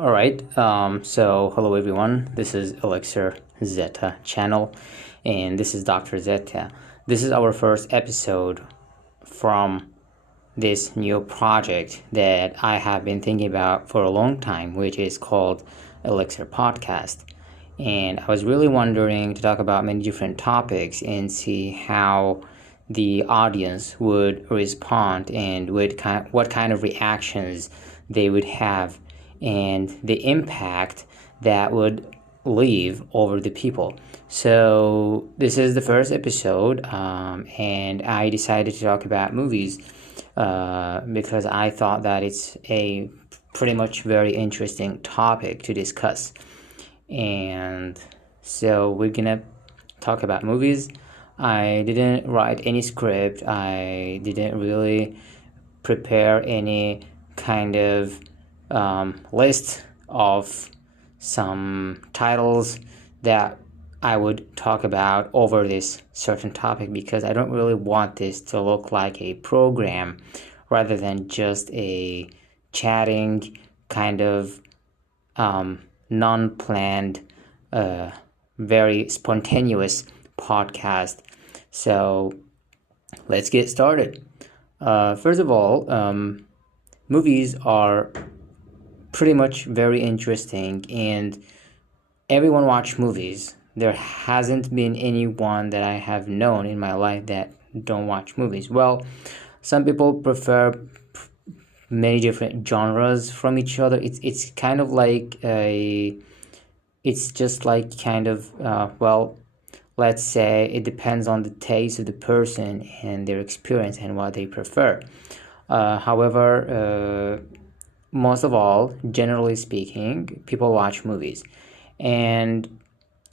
All right. So hello everyone. This is Elixir Zeta channel, and this is Dr. Zeta. This is our first episode from this new project that I have been thinking about for a long time, which is called Elixir Podcast. And I was really wondering to talk about many different topics and see how the audience would respond and what kind of reactions they would have and the impact that would leave over the people. So this is the first episode, and I decided to talk about movies because I thought that it's a pretty much very interesting topic to discuss. And so we're gonna talk about movies. I didn't write any script. I didn't really prepare any kind of list of some titles that I would talk about over this certain topic, because I don't really want this to look like a program rather than just a chatting kind of non-planned, very spontaneous podcast. So let's get started. First of all, movies are pretty much very interesting, and everyone watch movies. There hasn't been anyone that I have known in my life that don't watch movies. Well, some people prefer many different genres from each other. It's kind of like it's just like kind of let's say it depends on the taste of the person and their experience and what they prefer. However, most of all, generally speaking, people watch movies, and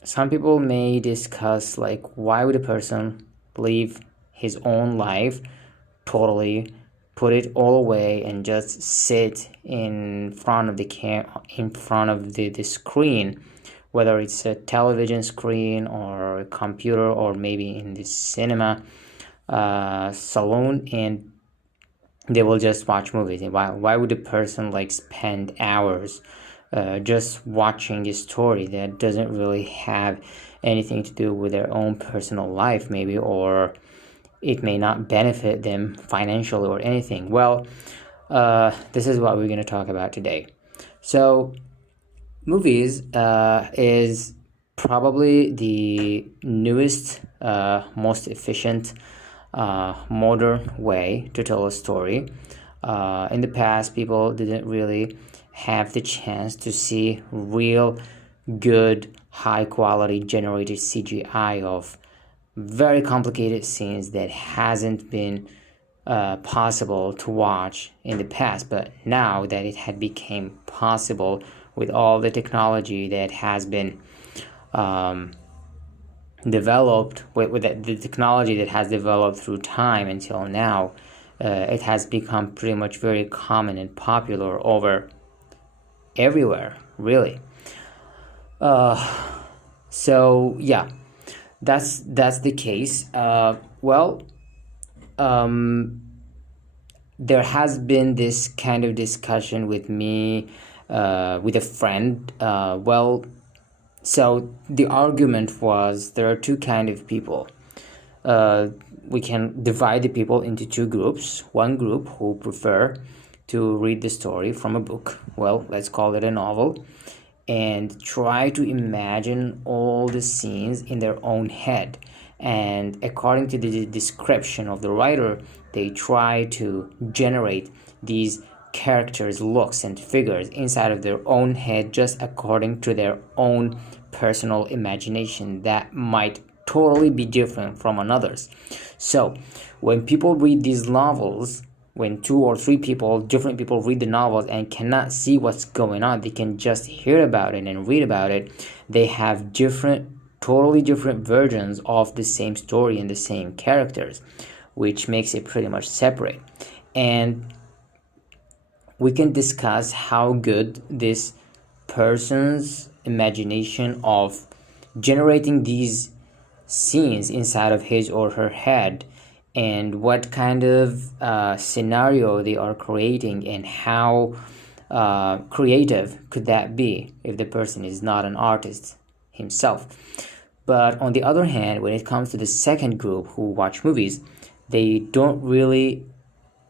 some people may discuss like, why would a person leave his own life totally, put it all away, and just sit in front of the screen, whether it's a television screen or a computer or maybe in the cinema salon, and they will just watch movies. And why would a person like spend hours just watching a story that doesn't really have anything to do with their own personal life, maybe, or it may not benefit them financially or anything? Well, this is what we're going to talk about today. So movies is probably the newest, most efficient, modern way to tell a story. In the past, people didn't really have the chance to see real good, high quality generated CGI of very complicated scenes that hasn't been possible to watch in the past. But now that it had become possible with all the technology that has been developed, with the technology that has developed through time until now, it has become pretty much very common and popular over everywhere, really. So yeah, that's the case. There has been this kind of discussion with me, with a friend. So the argument was, there are two kind of people. We can divide the people into two groups. One group who prefer to read the story from a book, well, let's call it a novel, and try to imagine all the scenes in their own head. And according to the description of the writer, they try to generate these characters, looks, and figures inside of their own head, just according to their own personal imagination that might totally be different from another's. So when people read these novels, when two or three people, different people, read the novels and cannot see what's going on, they can just hear about it and read about it. They have totally different versions of the same story and the same characters, which makes it pretty much separate. And we can discuss how good this person's imagination of generating these scenes inside of his or her head, and what kind of scenario they are creating, and how creative could that be if the person is not an artist himself? But on the other hand, when it comes to the second group who watch movies, they don't really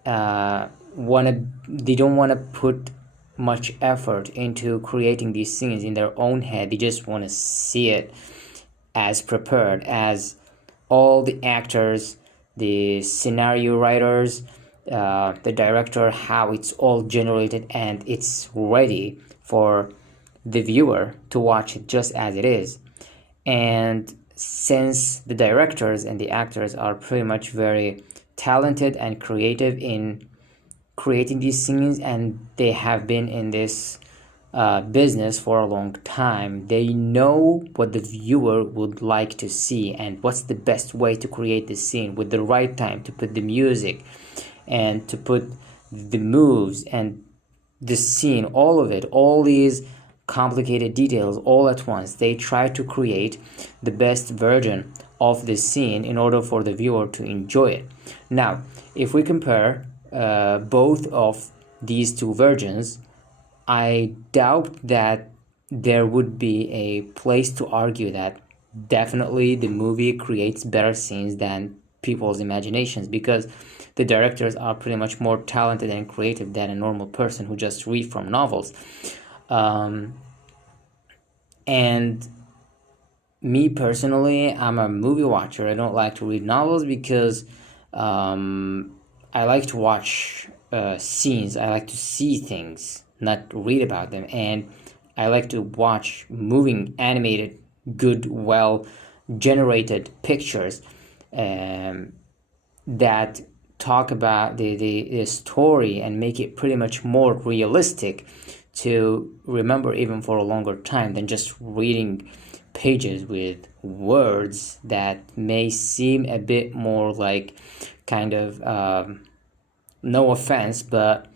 they don't want to put much effort into creating these scenes in their own head. They just want to see it as prepared, as all the actors, the scenario writers, the director, how it's all generated and it's ready for the viewer to watch it just as it is. And since the directors and the actors are pretty much very talented and creative in creating these scenes, and they have been in this business for a long time, they know what the viewer would like to see and what's the best way to create the scene with the right time to put the music and to put the moves and the scene, all of it, all these complicated details all at once. They try to create the best version of the scene in order for the viewer to enjoy it. Now, if we compare both of these two versions, I doubt that there would be a place to argue that definitely the movie creates better scenes than people's imaginations, because the directors are pretty much more talented and creative than a normal person who just read from novels. And me personally, I'm a movie watcher. I don't like to read novels because I like to watch scenes. I like to see things, not read about them. And I like to watch moving, animated, good, well generated pictures that talk about the story and make it pretty much more realistic to remember even for a longer time than just reading pages with words that may seem a bit more like kind of no offense, but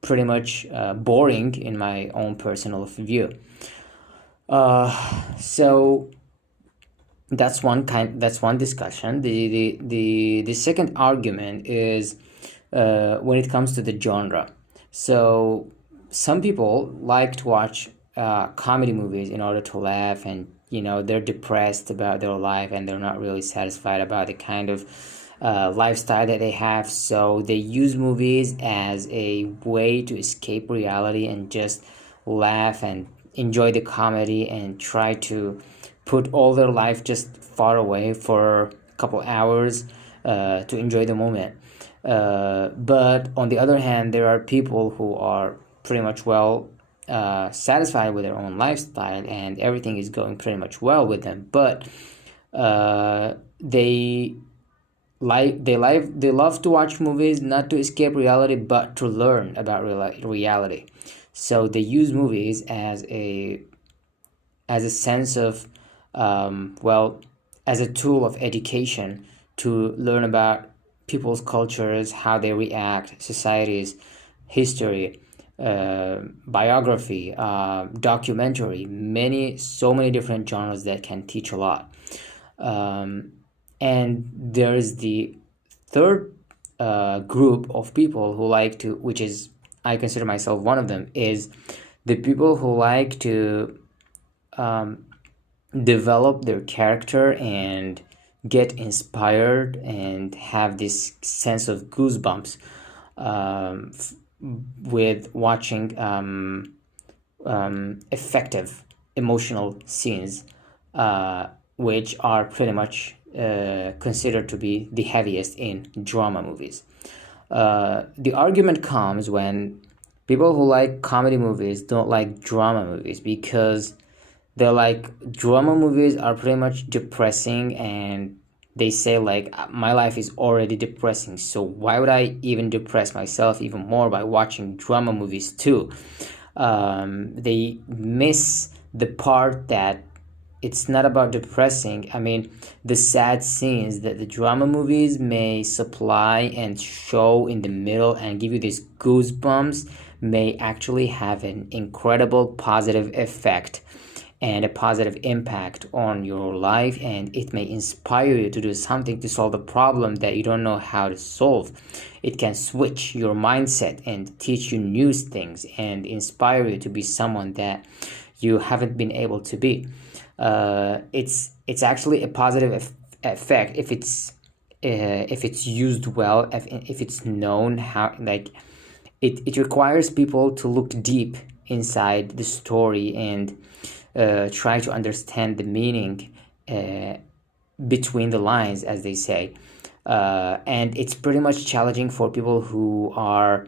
pretty much boring in my own personal view. So that's one discussion. The second argument is when it comes to the genre. So some people like to watch comedy movies in order to laugh, and they're depressed about their life and they're not really satisfied about the kind of lifestyle that they have, so they use movies as a way to escape reality and just laugh and enjoy the comedy and try to put all their life just far away for a couple hours to enjoy the moment. But on the other hand, there are people who are pretty much satisfied with their own lifestyle and everything is going pretty much well with them, but they love to watch movies not to escape reality but to learn about reality. So they use movies as a sense of as a tool of education to learn about people's cultures, how they react, societies, history, biography, documentary, so many different genres that can teach a lot. And there is the third group of people who like to, which is, I consider myself one of them, is the people who like to develop their character and get inspired and have this sense of goosebumps with watching effective emotional scenes, which are pretty much considered to be the heaviest in drama movies. The argument comes when people who like comedy movies don't like drama movies, because they're like, drama movies are pretty much depressing, and they say like, my life is already depressing, so why would I even depress myself even more by watching drama movies too? They miss the part that it's not about depressing. I mean, the sad scenes that the drama movies may supply and show in the middle and give you these goosebumps may actually have an incredible positive effect and a positive impact on your life, and it may inspire you to do something to solve a problem that you don't know how to solve. It can switch your mindset and teach you new things and inspire you to be someone that you haven't been able to be. It's actually a positive effect if it's used well, if it's known how, like, it requires people to look deep inside the story and try to understand the meaning between the lines, as they say. And it's pretty much challenging for people who are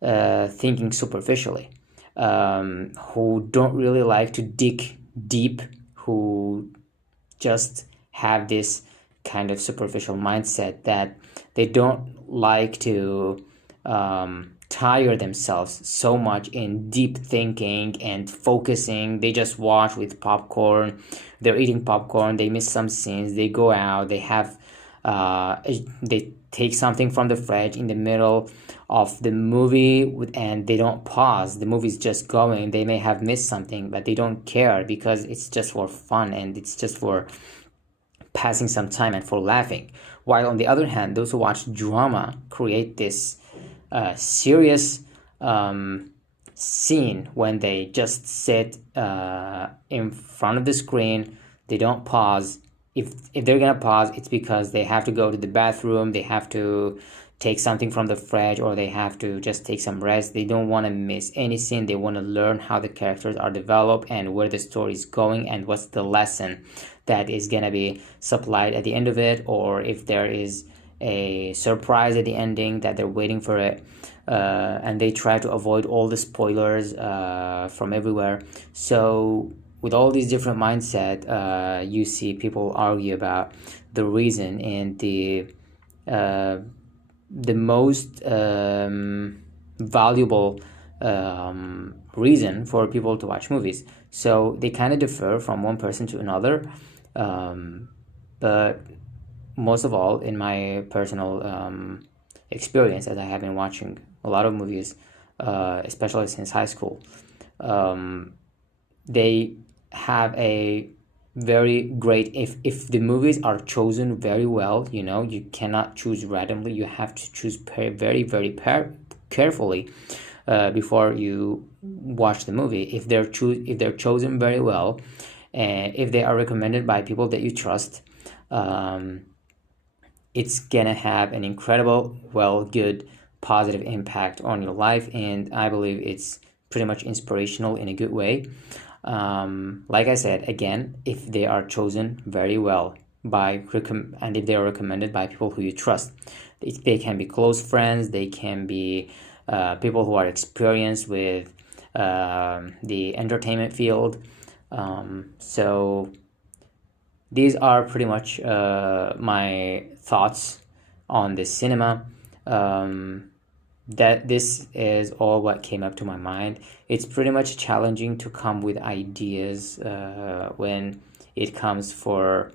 thinking superficially, who don't really like to dig deep, who just have this kind of superficial mindset that they don't like to tire themselves so much in deep thinking and focusing. They just watch with popcorn. They're eating popcorn. They miss some scenes. They go out. They have they take something from the fridge in the middle of the movie and they don't pause. The movie's just going. They may have missed something, but they don't care because it's just for fun and it's just for passing some time and for laughing. While on the other hand, those who watch drama create this serious scene when they just sit in front of the screen. They don't pause. If they're gonna pause, it's because they have to go to the bathroom, they have to take something from the fridge, or they have to just take some rest. They don't want to miss any scene. They want to learn how the characters are developed and where the story is going and what's the lesson that is gonna be supplied at the end of it, or if there is a surprise at the ending that they're waiting for it. And they try to avoid all the spoilers from everywhere. So with all these different mindset, you see people argue about the reason and the most valuable reason for people to watch movies. So they kind of differ from one person to another, but most of all, in my personal experience, as I have been watching a lot of movies, especially since high school, they have a very great, if the movies are chosen very well, you cannot choose randomly. You have to choose very carefully before you watch the movie. If they're chosen very well, and if they are recommended by people that you trust, it's gonna have an incredible, good, positive impact on your life, and I believe it's pretty much inspirational in a good way. Like I said, again, if they are chosen very well and if they are recommended by people who you trust, they can be close friends, they can be people who are experienced with the entertainment field. So these are pretty much my thoughts on the cinema. That this is all what came up to my mind. It's pretty much challenging to come with ideas when it comes for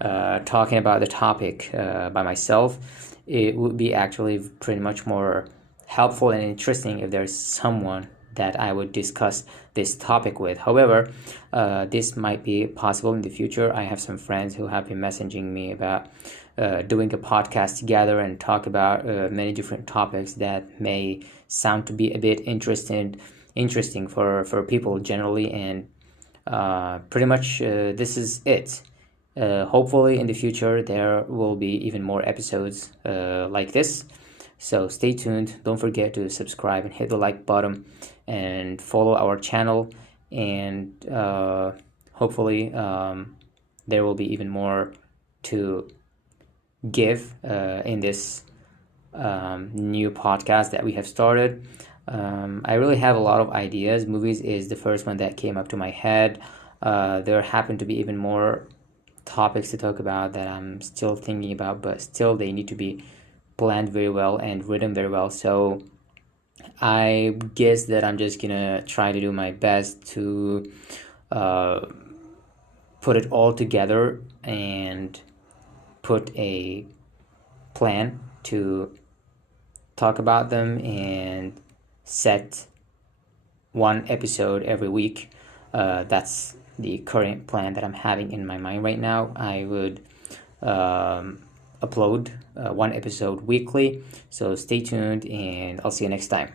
talking about the topic by myself. It would be actually pretty much more helpful and interesting if there's someone that I would discuss this topic with. However, this might be possible in the future. I have some friends who have been messaging me about doing a podcast together and talk about many different topics that may sound to be a bit interesting for people generally, and pretty much this is it. Hopefully in the future there will be even more episodes like this. So stay tuned. Don't forget to subscribe and hit the like button and follow our channel, and hopefully there will be even more to give in this new podcast that we have started. I really have a lot of ideas. Movies is the first one that came up to my head. There happen to be even more topics to talk about that I'm still thinking about, but still they need to be planned very well and written very well. So I guess that I'm just gonna try to do my best to put it all together and put a plan to talk about them and set one episode every week. That's the current plan that I'm having in my mind right now. I would upload one episode weekly. So stay tuned, and I'll see you next time.